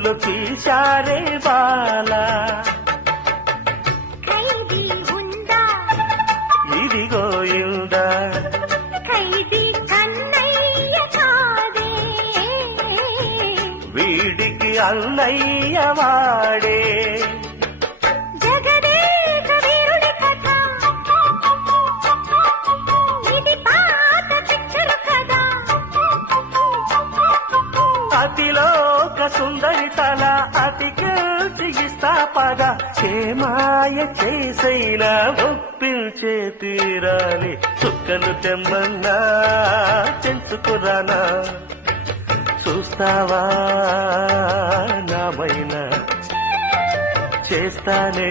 చెరువులు తీశారే బాలా ఖైదీ ఉందా ఇదిగో ఇందా ఖైదీ కన్నయ్య కాదే వీడికి అన్నయ్య వాడే జగదేక వీరుడి కథ ఇది పాత పిక్చర్ కదా అతిలోక సుందరి తల అతికిస్తా పద చేమాయ చేసైనా ఒప్పించే తీరాలి చుక్కలు తెమ్మన్నా తెంచుకురానా చూస్తావా నామైనా చేస్తానే